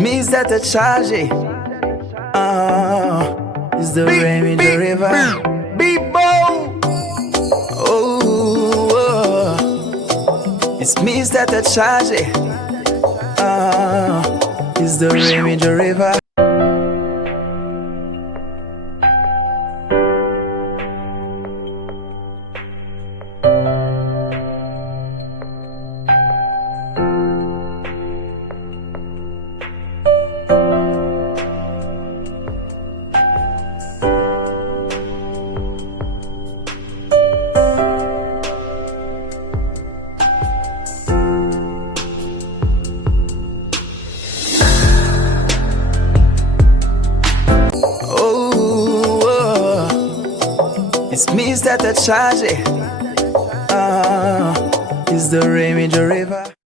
me that a charge. It's the rain in the river. Oh, it's me that a charge. It's the rain in the river. It's me that a charge. It's the rain in the river.